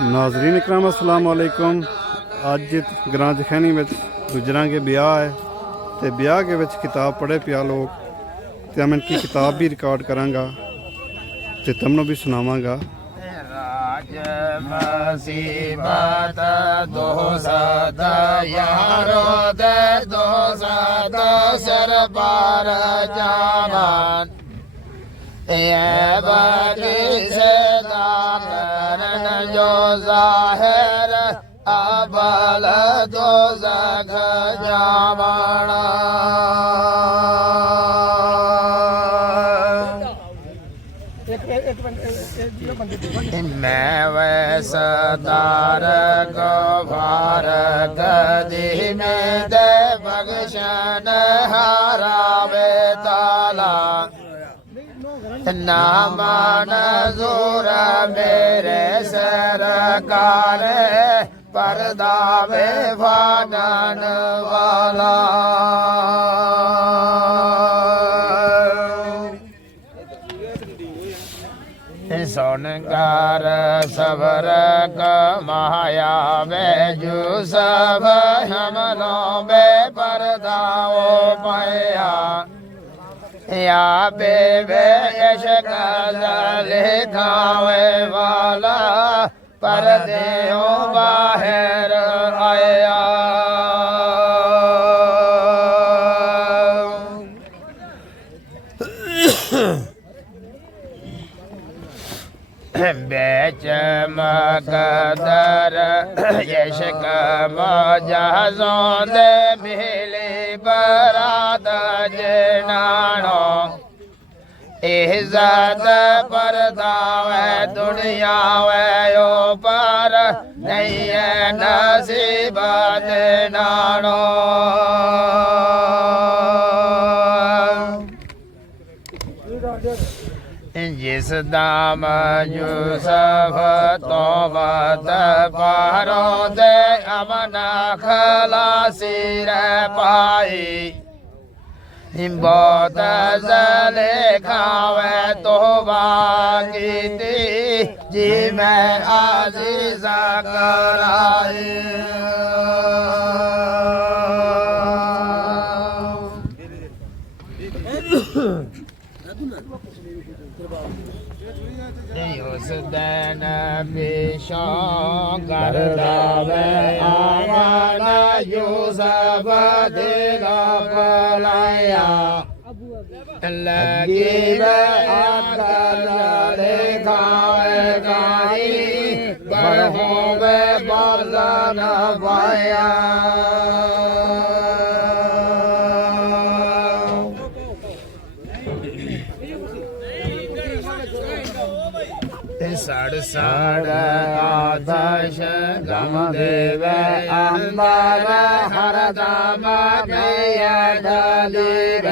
नाजरीन इकराम अस्सलाम वालेकुम। अज ग्रां जखैनी में गुजरां के ब्याह है तो ब्याह के विच किताब पढ़े पिया लोग तो मैं इनकी किताब भी रिकॉर्ड करांगा तो तुमने भी सुनावांगा। मुसीबत दो सदा यारो दे दो सदा सर पार जामान ये बड़ी से दामन जो जाहिर अबल दो जग जामाना मैं वैसदार गवार गदी में दे बख्शन हरावे ताला नामान जोर मेरे सरकार परदावे फानन वाला सोनकार सबर कमाया बेजू सब हमलों में परदाओ पाया या बेबे यशक लिखावे वाला परदेओ बाहर आया बेच मकदर यशक मजहजों दे मिली बरात जनानो इज्जत परदावे दुनिया वे पर नहीं है नसीब जनानो जिस दाम यूसुफ तौबत पारों दे अमन खलासी रह पाई बहुत जले खावे तौबा कीती जी मैं आजीज़ा कराई उस दिन पेशों करदावे आमान यूसुफ दिल पलाया लगी वे अकल खावे गाई बरहों में बलन पाया सड़ सड़ आदर्श गम देव अंबर हर दाम दलीब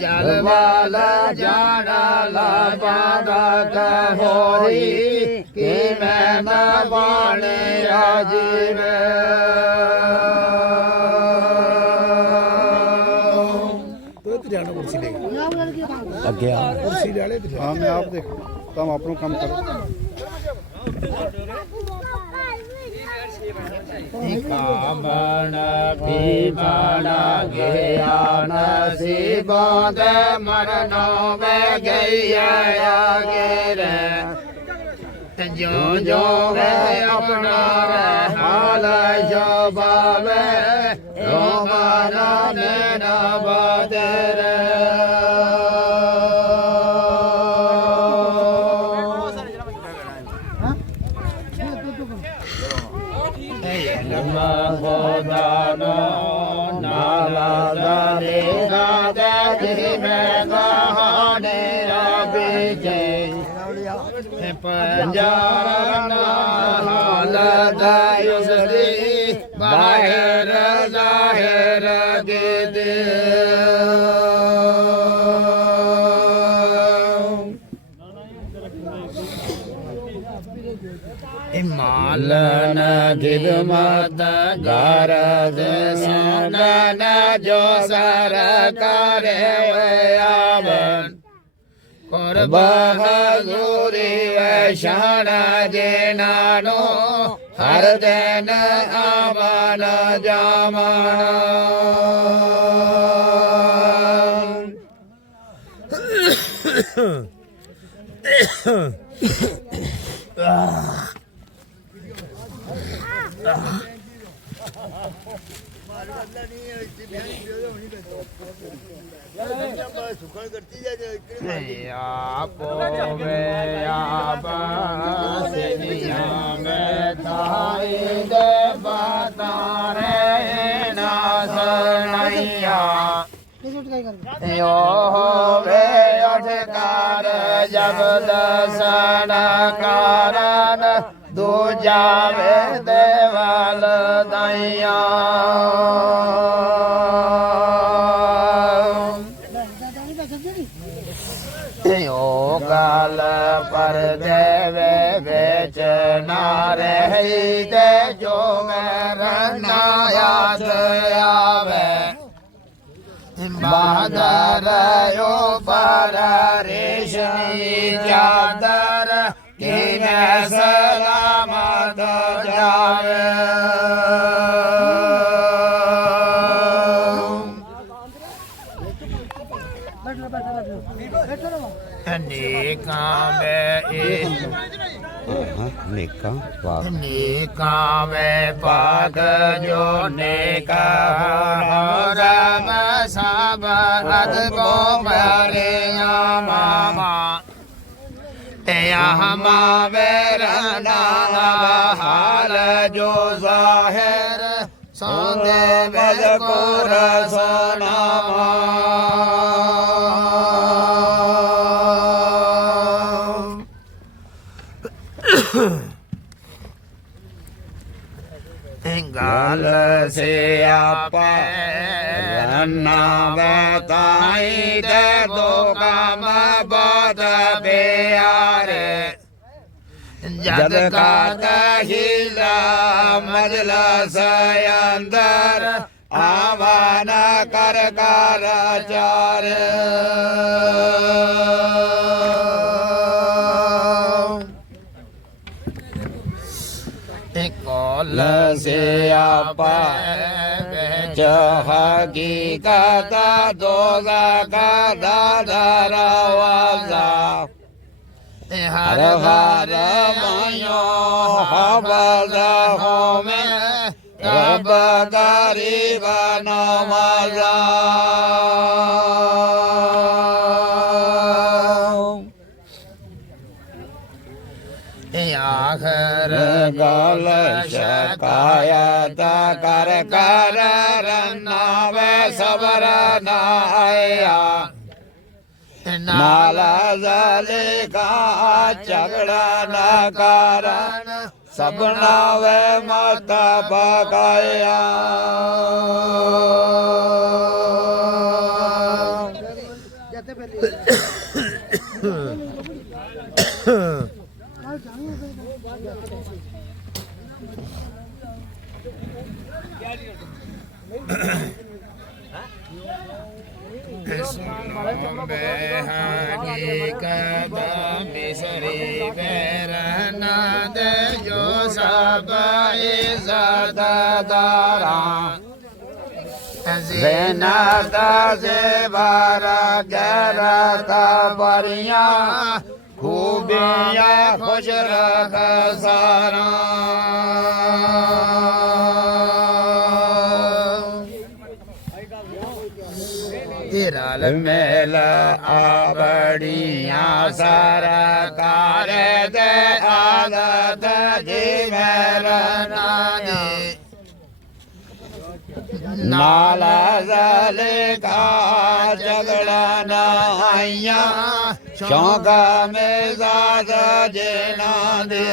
जल वाला जाना लाबाद होई कि मैं न बाणे राजीव हाँ मैं आप देखो तुम अपनों काम करो कामन भीमन गया नसीबों दे मरनों में गया गिरे जो जो वे अपना हाल जो बावे रोमाना में न बदरे दानो नाला दे में कहानी रबी पंजारा हाल दयुसरी बाहर जाहिर दे मालन खिदमत गरज सोनन जो सर करे आवन ਬਹਾਦੁਰੀ ਵੈ ਸ਼ਾਨ ਜੇਨਾਨੋ ਹਰ ਦਿਨ ਆਵਨ ਜਾਮਣਾ ਆਪੋ ਵੇ ਆਬਾਸਿਨੀਆਂ ਮੈਂ ਥਾਈ ਦੇ ਬਾਤਾਰੇ ਨਾ ਸੁਣਾਈਆ ਯੋ ਵੇ ਅਧਿਕਾਰ ਜਬ ਦਸਨ ਕਾਰਨ ਦੂਜਾ ਵੇ ਦੇਵਲ ਦਈਆ ਓ ਗਲ ਪਰ ਦੇਵੇ ਵਿੱਚ ਨਾ ਰਹੀ ਤੇ ਜੋ ਨਾ ਯਾਦ ਆਵੇ ਬਾਦਰ ਓ ਪਰ ਰੇਸ਼ਮੀ ਚਾਦਰ ਕਿਨੇ ਸਲਾਮਤ ਜਾਵੇ ਨੇਕਾਂ ਵੇ ਪਾਗ ਜੋ ਨੇਕਾ ਰਮ ਸਭ ਅਦਬੋ ਮਰਿਆ ਮਾਮਾ ਯਹਾਂ ਵੇਰਨਾ ਹਾਲ ਜੋ ਜ਼ਾਹਿਰ ਸੌਂਦੇ ਬਜਕੁਰ ਸਨਾਮਾ ਗਾਲ ਸੇ ਆਪੇ ਰੰਨਾ ਬਤਾਈ ਦੇ ਦੋ ਕੰਮ ਬਹੁਤ ਪਿਆਰੇ ਜਦ ਕਾ ਤਹੀਲਾ ਮਜਲਸ ਅੰਦਰ ਆਵਾਨ ਕਰ ਕਰ ਚਾਰ ਕੋਲ ਸੇ ਆਪਾ ਵਿੱਚ ਹਕੀਕਤ ਦੋਜ਼ਖ ਦਾ ਦਰਵਾਜ਼ਾ ਹਰ ਹਰ ਮਾਇਓ ਹਬਜ਼ ਹੋਵੇ ਰੱਬ ਗਰੀਬ ਨਵਾਜ਼ਾ ਆਖਰ ਗਲ ਸ਼ਿਕਾਇਤ ਕਰ ਕਰ ਰੰਨਾ ਵੇ ਸਬਰ ਨਾ ਆਇਆ ਨਾਲ ਜ਼ਲੇਖਾ ਝਗੜਾ ਨਾ ਕਰਨ ਸਭਨਾ ਵੇ ਮਤ ਬਕਾਇਆ ਬੇਹਾਨੀ ਕਦਮ ਮਿਸਰੀ ਬੇਰਨਾ ਦੇ ਜੋ ਸਭ ਇਜ਼ਤ ਦਾਰਾਂ ਜ਼ੈਨਤ ਜ਼ੇਵਰ ਗੈਰਤ ਬਰੀਆਂ ਖੂਬੀਆਂ ਖੁਸ਼ ਰਖ ਸਾਰਾਂ ਰਲ ਮੇਲ ਆਬੜੀਆਂ ਸਰਕਾਰ ਦੇ ਆਦਤ ਜੀ ਮੇਲ ਨਾਨੀ ਨਾਲ ਜ਼ਲੇਖਾ ਝਗੜਾ ਨਾ ਆਈਆਂ ਸ਼ੌਕ ਮਿਜ਼ਾਜ ਜਿਨਾ ਦੇ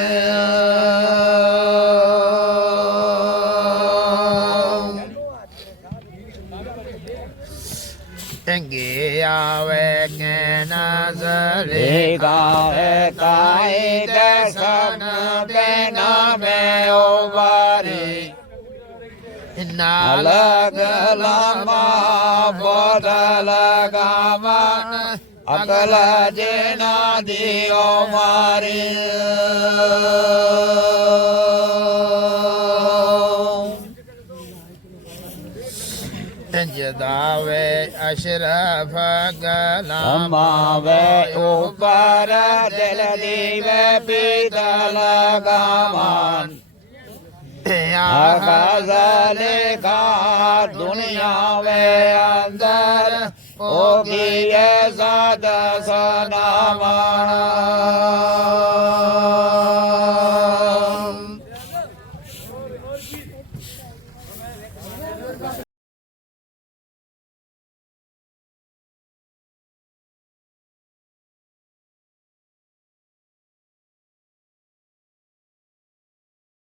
ਚੰਗੇ ਆਵੇ ਕੇ ਨਜ਼ਰੇ ਗਾਏ ਕਾਇ ਦੇ ਸਨ ਬੇਨਾ ਮੈਂ ਓ ਵਾਰੀ ਨਾਲ ਗਲਾਮਾ ਬੋਦਲ ਗਾਵਨ ਅਕਲ ਜਿਨਾ ਦਿਓ ਮਾਰੀ ਜਦਾਵੇ ਅਸ਼ਰਫ ਗਲਾਮਾਵੇ ਉਪਰ ਦਿਲ ਦੀਵੇ ਪੀਤਲ ਗਾਮਾਨ ਆਗਾਜ਼ਲੇ ਕਾ ਦੁਨੀਆ ਵੇ ਅੰਦਰ ਉਹ ਕੀ ਐ ਸਾਦ ਸਨਾਮਾਨ